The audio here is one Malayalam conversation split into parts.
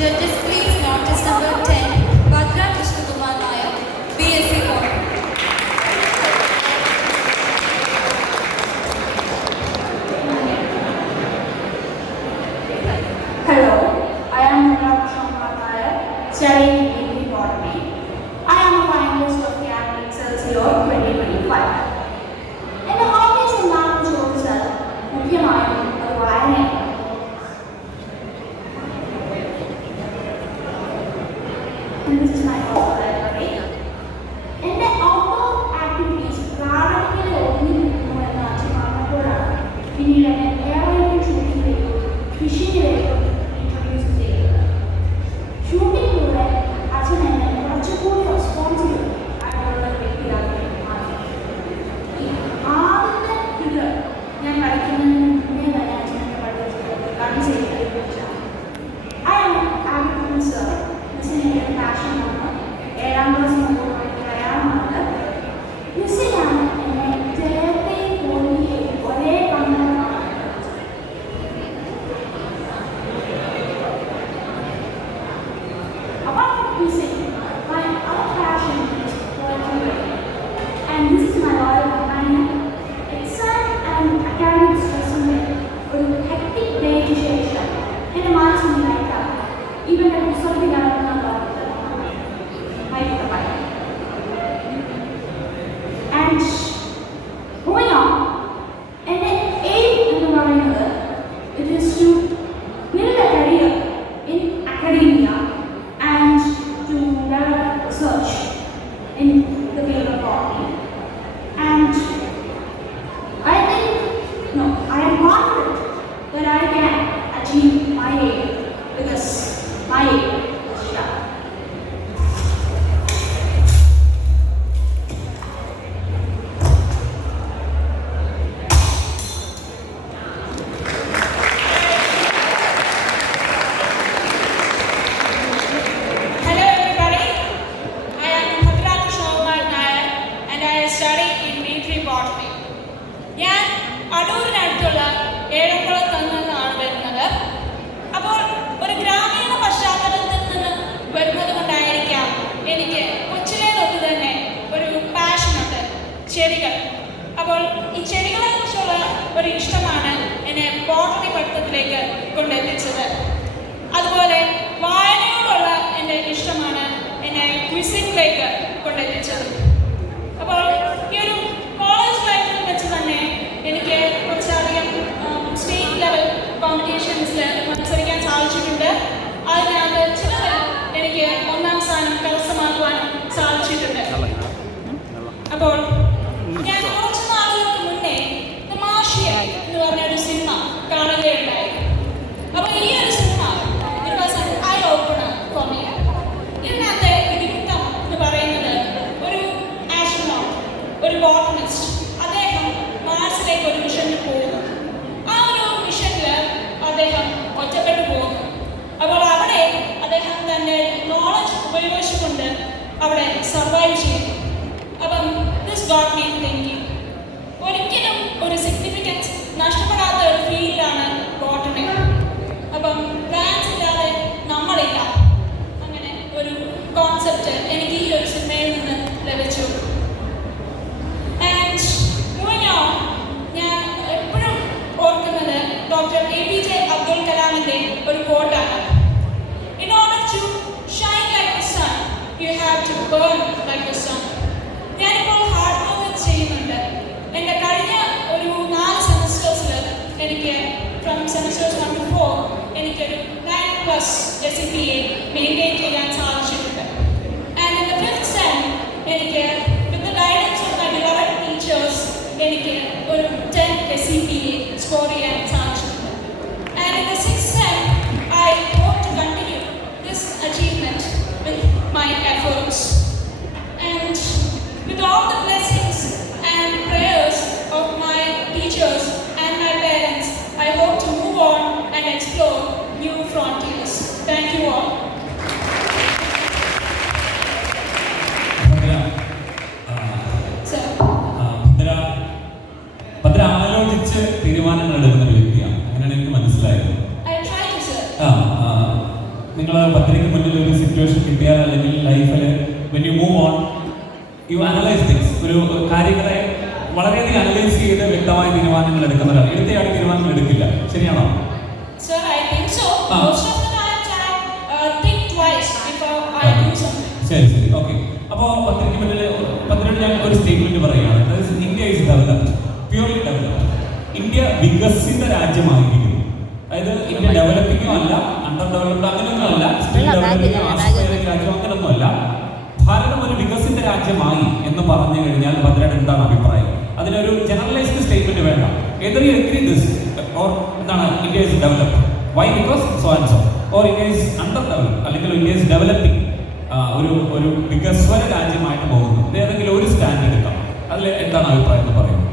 Judges, please notice number 10, Bhadra Krishnakumar Nayak, BSc Botany. Hello, I am Bhadra Krishnakumar Nayak, studying in BSc Botany. I am a finalist of CAM Excelsior 2025. എന്റെ ഹോബീസ് എന്താണെന്ന് ചോദിച്ചാൽ മുഖ്യമായും ഒരു വായനയാണ്. This is my local library. എന്റെ ഔട്ട്ഡോർ ആക്ടിവിറ്റീസ് പ്രാരംഭത്തിൽ ഒതുങ്ങിയിരിക്കുന്നു എന്ന് അച്ഛൻ പറഞ്ഞപ്പോഴാണ് പിന്നീട് എന്നെ എയർലൈൻ ഷൂട്ടിങ്ങിലേക്കും ഫിഷിങ്ങിലേക്കും ഇൻട്രൊഡ്യൂസ് ചെയ്യുന്നത്. ഷൂട്ടിങ്ങിലൂടെ അച്ഛൻ എന്നെ കുറച്ചുകൂടി റെസ്പോൺസിബിൾ ആയിട്ടുള്ള ഒരു വ്യക്തിയാക്കി മാറ്റി. ആദ്യത്തെ ഇത് ഞാൻ പഠിക്കുന്നതിന് മുന്നേ തന്നെ അച്ഛൻ എന്നെ പഠിപ്പിച്ചത് ഗൺ സേഫ്റ്റിയെ കുറിച്ചാണ്. I am an avid sir. എനിക്ക് പാഷനാണ്. 7ാം ക്ലാസ് മുതൽ പ്രയാണമാണ്. മിസ്സിലാണ് എന്നെ ജയത്തെയും തോൽവിയെയും ഒരേ കണ്ണുകളാണ്. Apart from missing, my other passion is poetry, and this is my loyal companion. Exam and academic stress ഒരു hectic dayക്ക് ശേഷം എൻ്റെ മനസ്സിലാക്കാം ഇവൻ്റെ പുസ്തകത്തിലാണ് and moving on, and the aim in the it is to build a career in academia and to develop research in the field of botany. And I am confident that I can achieve my aim because my aim is sharp. ഞാൻ അടൂരിനടുത്തുള്ള ഏഴംകുളത്ത് നിന്നാണ് വരുന്നത്. അപ്പോൾ ഒരു ഗ്രാമീണ പശ്ചാത്തലത്തിൽ നിന്ന് വരുന്നത് കൊണ്ടായിരിക്കാം എനിക്ക് കൊച്ചിലെ തൊട്ട് തന്നെ ഒരു പാഷനുണ്ട്, ചെടികൾ. അപ്പോൾ ഈ ചെടികളെ കുറിച്ചുള്ള ഒരു ഇഷ്ടമാണ് എന്നെ ബോട്ടണി പഠിത്തത്തിലേക്ക് കൊണ്ടെത്തിച്ചത്. അതുപോലെ വായനയോടുള്ള എൻ്റെ ഇഷ്ടമാണ് എന്നെ ക്വിസിംഗിലേക്ക് കൊണ്ടെത്തിച്ചത്. അപ്പോൾ ഈ ഒരു കോളേജ് ലൈഫിൽ വെച്ച് തന്നെ എനിക്ക് കുറച്ചധികം സ്റ്റേറ്റ് ലെവൽ കോമ്പറ്റീഷൻസിൽ മത്സരിക്കാൻ സാധിച്ചിട്ടുണ്ട്. അതിനകത്ത് ചിലതിൽ എനിക്ക് 1ാം സ്ഥാനം കരസ്ഥമാക്കുവാനും സാധിച്ചിട്ടുണ്ട്. അപ്പോൾ ഞാൻ കുറച്ച് നാളുകൾക്ക് മുന്നേ തമാശയ എന്ന് പറഞ്ഞൊരു സിനിമ കാണുകയുണ്ടായി. അപ്പോൾ ഈ ഒരു cinema it was an I opener for me. ഇതിനകത്തെ ഇതിവൃത്തം എന്ന് പറയുന്നത് ഒരു ആസ്ട്രോനോട്ട്, ഒരു ബോട്ടണിസ്റ്റ്, അദ്ദേഹം മാർസിലേക്ക് ഒരു മിഷനിൽ പോകുന്നു. ആ ഒരു മിഷനിൽ അദ്ദേഹം ഒറ്റപ്പെട്ടു പോകുന്നു. അപ്പോൾ അവിടെ അദ്ദേഹം തൻ്റെ നോളജ് ഉപയോഗിച്ചുകൊണ്ട് അവിടെ സർവൈവ് ചെയ്യുന്നു. അപ്പം ദിസ് ഗോട്ട് മീ തിങ്കിങ്. ഒരിക്കലും ഒരു സിഗ്നിഫിക്കൻസ് നഷ്ടപ്പെടാത്ത ഒരു ഫീൽഡാണ് ബോട്ടണി. അപ്പം പ്ലാൻസ് ഇല്ലാതെ നമ്മളില്ല, അങ്ങനെ ഒരു കോൺസെപ്റ്റ് എനിക്ക് ഈ ഒരു സിനിമയിൽ നിന്ന് ലഭിച്ചു. ആൻഡ് മൂവിങ് ഓൺ, ഞാൻ എപ്പോഴും ഓർക്കുന്നത് ഡോക്ടർ APJ അബ്ദുൽ കലാമിൻ്റെ ഒരു കോട്ടാണ്. In order to shine like the sun, you have to burn like the sun. ഞാനിപ്പോൾ ഹാർഡ് വർക്ക് ചെയ്യുന്നുണ്ട്. എൻ്റെ കഴിഞ്ഞ ഒരു 4 സെമസ്റ്റേഴ്സിൽ എനിക്ക് ഫ്രം സെമസ്റ്റേഴ്സ് 1 to 4 എനിക്കൊരു 9+ SCPA മെയിൻറ്റെയിൻ ചെയ്യാൻ സാധിച്ചിട്ടുണ്ട്. And in the 5th sem എനിക്ക് with the guidance of my beloved teachers എനിക്ക് ഒരു 10 SCPA സ്കോർ ചെയ്യാൻ സാധിച്ചിട്ടുണ്ട്. And in the 6th sem I hope to continue this achievement with my efforts. And with all the blessings and prayers of my teachers and my parents, I hope to move on and explore new frontiers. Thank you all. Bhadra ആലോചിച്ച് തീരുമാനങ്ങൾ എടുക്കുന്ന ഒരു വ്യക്തിയാണ്, അങ്ങനെയാണ് എനിക്ക് മനസ്സിലായത്. നിങ്ങൾ ഭദ്രയ്ക്ക് മുന്നിൽ ഒരു സിറ്റുവേഷൻ കിട്ടിയാൽ അല്ലെങ്കിൽ ലൈഫിൽ when you move on you analyse things, ഒരു കാര്യങ്ങളെ വളരെയധികം അനലൈസ് ചെയ്ത് വ്യക്തമായ തീരുമാനങ്ങൾ എടുക്കുന്നവരാണ്. എടുത്തയാടി തീരുമാനങ്ങൾ എടുക്കില്ല, ശരിയാണോ? Sir, I think so. Ah. Most of the times I think twice before I do something. ശരി, ഓക്കെ. അപ്പോൾ ഭദ്രയ്ക്ക് മുന്നിൽ ഭദ്രയോട് ഞാൻ ഒരു സ്റ്റേറ്റ്മെന്റ് പറയുകയാണ്. India is developed, purely developed. India വികസിത രാജ്യമായിരിക്കുന്നു. അതായത് ഇന്ത്യ ഡെവലപ്പിംഗോ അല്ല, അണ്ടർ ഡെവലപ്ഡ് അങ്ങനെയൊന്നും അല്ല, സ്റ്റിൽ ഡെവലപ്പിംഗ് രാജ്യം അങ്ങനെയൊന്നും അല്ല. ഭാരതം ഒരു വികസിത രാജ്യമായി എന്ന് പറഞ്ഞു കഴിഞ്ഞാൽ ഭദ്രയുടെ എന്താണ് അഭിപ്രായം? അതിനൊരു ജനറലൈസ്ഡ് സ്റ്റേറ്റ്മെന്റ് വേണ്ട. either you agree this or എന്താണ് India is developed, why because so and so, or India is under developed അല്ലെങ്കിൽ India is developing, ഒരു വികസ്വര രാജ്യമായിട്ട് പോകുന്നു. ഇത് ഏതെങ്കിലും ഒരു സ്റ്റാൻഡ് എടുക്കാം. അതിൽ എന്താണ് അഭിപ്രായം എന്ന് പറയുന്നത്?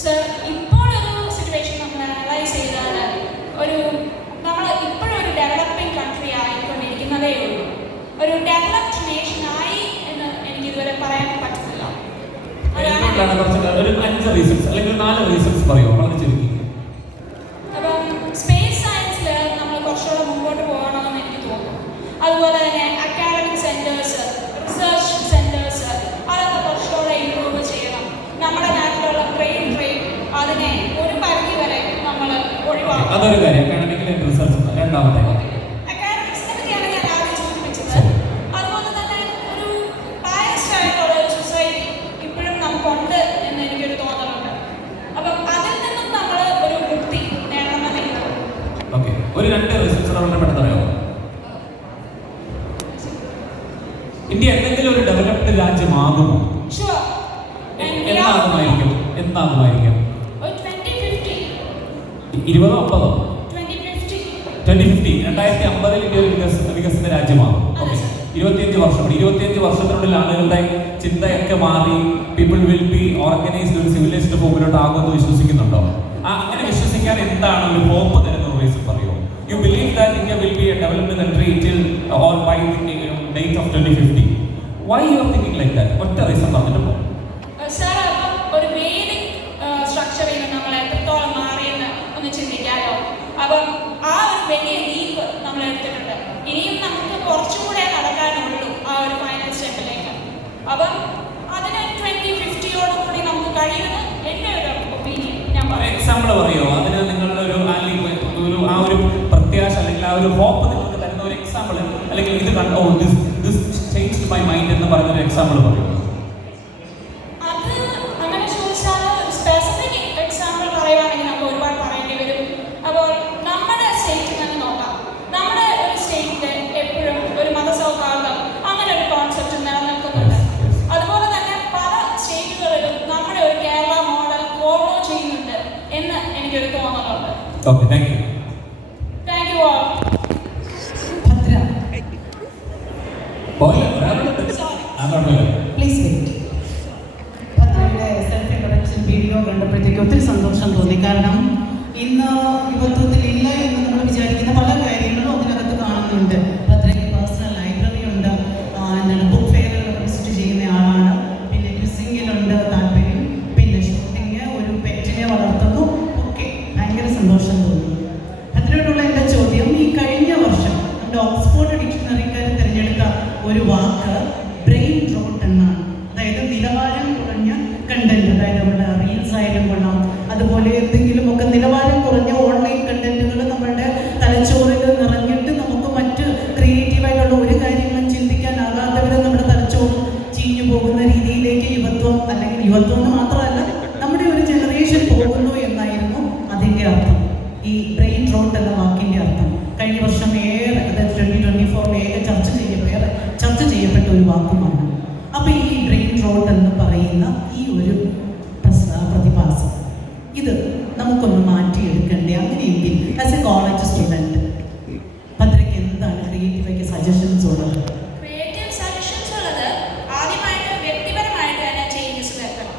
സർ, ഇപ്പോൾ ഒരു സിറ്റുവേഷൻ നമ്മൾ അനലൈസ് ചെയ്താൽ നമ്മൾ ഇപ്പോഴും ഒരു ഡെവലപ്പിംഗ് കൺട്രി ആയിക്കൊണ്ടിരിക്കുന്നതേ ഉള്ളൂ. ഒരു ഡെവലപ്ഡ് നേഷൻ ആയി എന്ന് എനിക്ക് ഇതുവരെ പറയാൻ പറ്റുന്നില്ല. ഒരു 5 റീസൺസ് അല്ലെങ്കിൽ 4 റീസൺസ് പറയുമോ? വളരെ ചുരുക്കി. അപ്പം സ്പേസ് സയൻസിൽ നമ്മൾ കുറച്ചുകൂടെ മുമ്പോട്ട് പോകണമെന്ന് എനിക്ക് തോന്നുന്നു. അതുപോലെ തന്നെ അക്കാഡമിക് സെന്റേഴ്സ്, റിസർച്ച് സെന്റേഴ്സ് അതൊക്കെ കുറച്ചുകൂടെ ഇംപ്രൂവ് ചെയ്യണം. നമ്മുടെ നാട്ടിലുള്ള ബ്രെയിൻ ഡ്രെയിൻ അതിനെ ഒരു പരിധി വരെ നമ്മൾ ഒഴിവാക്കണം. അതൊരു കാര്യം. അക്കാഡമിക് റിസർച്ച് രണ്ടാമത്തെ അക്കാഡമിക്സിനെ പറ്റിയാണ് ഞാൻ ആദ്യം സൂചിപ്പിച്ചത്. അതുപോലെ തന്നെ ഒരു ബയസ്ഡ് ആയിട്ടുള്ള ഒരു സൊസൈറ്റി ഇപ്പോഴും നമുക്കുണ്ട് എന്ന് എനിക്കൊരു തോന്നലുണ്ട്. അപ്പം അതിൽ നിന്നും നമ്മൾ ഒരു മുക്തി നേടണമെന്ന് എനിക്ക് തോന്നുന്നു. ഓക്കെ, ഒരു 2 റിസർച്ച് വളരെ പെട്ടെന്ന് അറിയാമോ? ഇന്ത്യ എന്തെങ്കിലും ഒരു ഡെവലപ്ഡ് രാജ്യമാകുമോ? Sure. എന്നാകുമായിരിക്കും? 2050. 2050? 2050. 2050 ഇന്ത്യ ഒരു വികസിത രാജ്യമാകും. ഓക്കെ, 25 വർഷം. 25 വർഷത്തിനുള്ളിൽ ആളുകളുടെ ചിന്തയൊക്കെ മാറി പീപ്പിൾ വിൽ ബി ഓർഗനൈസ്ഡ്, ഒരു സിവിലൈസ്ഡ് ഫോമിലോട്ട് ആകുമെന്ന് വിശ്വസിക്കുന്നുണ്ടോ? അങ്ങനെ വിശ്വസിക്കാൻ എന്താണ് ഒരു ഹോപ്പ് തരുന്ന റീസൺ പറയുമോ? You believe that India will be a developed country till or by date of 2050. Why you are thinking like that? ഒറ്റ റീസൺ പറഞ്ഞിട്ടുണ്ടോ? സാർ, അപ്പം ഒരു വേദിക് സ്ട്രക്ചറിൽ നമ്മൾ എത്രത്തോളം മാറിയെന്ന് ഒന്ന് ചിന്തിക്കാമല്ലോ. അപ്പം ആ ഒരു വലിയ ലീപ്പ് നമ്മൾ എടുത്തിട്ടുണ്ട്. ഇനിയും നമുക്ക് കുറച്ചുകൂടെ നടക്കാനുള്ളൂ ആ ഒരു ഫൈനൽ സ്റ്റെപ്പിലേക്ക്. അപ്പം അതിന് 2050യോടുകൂടി നമുക്ക് കഴിയുമെന്ന് എൻ്റെ ഒരു ഒപ്പീനിയൻ ഞാൻ പറയാം. എക്സാമ്പിൾ പറയുമോ? അതിന് നിങ്ങളുടെ ആ ഒരു പ്രത്യാശ അല്ലെങ്കിൽ ആ ഒരു ഹോപ്പ് നിങ്ങൾക്ക് തരുന്ന ഒരു എക്സാമ്പിൾ, അല്ലെങ്കിൽ ഇത് കണ്ടോ ദിസ് ചേഞ്ച്ഡ് മൈ മൈൻഡ് എന്ന് പറയുന്ന ഒരു എക്സാമ്പിൾ പറയുമോ? അത് അങ്ങനെ ചോദിച്ചാൽ സ്പെസിഫിക് എക്സാമ്പിൾ പറയുവാണെങ്കിൽ നമുക്ക് ഒരുപാട് പറയേണ്ടി വരും. അപ്പോൾ നമ്മുടെ സ്റ്റേറ്റിൽ തന്നെ നോക്കാം. നമ്മുടെ ഒരു സ്റ്റേറ്റിൽ എപ്പോഴും ഒരു മതസൗഹാർദ്ദം അങ്ങനെ ഒരു കോൺസെപ്റ്റ് നിലനിൽക്കുന്നുണ്ട്. അതുപോലെ തന്നെ പല സ്റ്റേറ്റുകളിലും നമ്മുടെ ഒരു കേരള മോഡൽ ഫോളോ ചെയ്യുന്നുണ്ട് എന്ന് എനിക്കൊരു തോന്നലുണ്ട്. Okay, thank you. Thank you all. Please wait. ഭദ്രയുടെ സെൽഫ് ഇൻട്രൊഡക്ഷൻ വീഡിയോ കണ്ടപ്പോഴത്തേക്ക് ഒത്തിരി സന്തോഷം തോന്നി. കാരണം ഇന്ന് യുവത്വത്തിലില്ല എന്ന് നമ്മൾ വിചാരിക്കുന്ന പല കാര്യങ്ങളും അതിനകത്ത് കാണുന്നുണ്ട്. ഭദ്രയ്ക്ക് പേഴ്സണൽ ലൈബ്രറി ഉണ്ട്, ബുക്ക് ഫെയറുകൾ വിസിറ്റ് ചെയ്യുന്ന ആളാണ്, പിന്നെ ക്വിസിങ്ങിലുണ്ട് താല്പര്യം, പിന്നെ ഷൂട്ടിങ്, ഒരു പെറ്റിനെ വളർത്തുന്നു, ഒക്കെ ഭയങ്കര സന്തോഷം തോന്നുന്നു. ഭദ്രയോടുള്ള എൻ്റെ ചോദ്യം, ഈ കഴിഞ്ഞ വർഷം നമ്മുടെ ഓക്സ്ഫോർഡ് ഡിക്ഷണറിക്കാർ തിരഞ്ഞെടുത്ത ഒരു വാക്ക് ബ്രെയിൻ റോട്ട് എന്നാണ്. അതായത് നിലവാരം കുറഞ്ഞ കണ്ടന്റ്, അതായത് നമ്മുടെ റീൽസ് ആയാലും കൊള്ളാം, അതുപോലെ എന്തെങ്കിലുമൊക്കെ നിലവാരം കുറഞ്ഞ ഓൺലൈൻ കണ്ടന്റുകൾ നമ്മളുടെ തലച്ചോറിൽ നിറഞ്ഞിട്ട് നമുക്ക് മറ്റ് ക്രിയേറ്റീവായിട്ടുള്ള ഒരു കാര്യങ്ങളും ചിന്തിക്കാനാകാത്ത വിധം നമ്മുടെ തലച്ചോറ് ചീഞ്ഞു പോകുന്ന രീതിയിലേക്ക് യുവത്വം, അല്ലെങ്കിൽ യുവത്വം എന്ന് മാത്രമല്ല നമ്മുടെ ഒരു ജനറേഷൻ പോകുന്നു എന്നായിരുന്നു അതിൻ്റെ അർത്ഥം. ഈ ബ്രെയിൻ റോട്ട് എന്ന വാക്കിൻ്റെ അർത്ഥം കഴിഞ്ഞ വർഷം ഏറെ, അതായത് 2024 ഏറെ ചർച്ച ചെയ്യപ്പെട്ട ഒരു വാക്കുമാണ്. അപ്പോൾ ഈ ബ്രെയിൻ റോട്ട് എന്ന് പറയുന്ന ഈ ഒരു പ്രതിഭാസം ഇത് നമുക്കൊന്ന് മാറ്റിയെടുക്കണ്ടേ? അങ്ങനെയെങ്കിൽ ആസ് എ കോളേജ് സ്റ്റുഡൻറ്റ് ഭദ്രയ്ക്ക് എന്താണ് ക്രിയേറ്റീവായിട്ട് സജഷൻസ് ഉള്ളത്? ക്രിയേറ്റീവ് സജഷൻസ് ഉള്ളത് ആദ്യമായിട്ട് വ്യക്തിപരമായിട്ട് തന്നെ ചേഞ്ചസ് വരുത്തണം.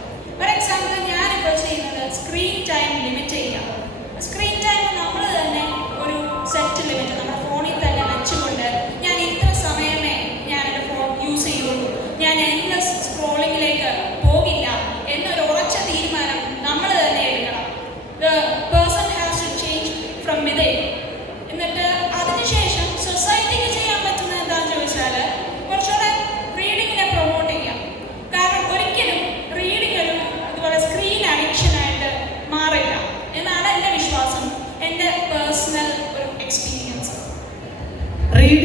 റേഡിയോ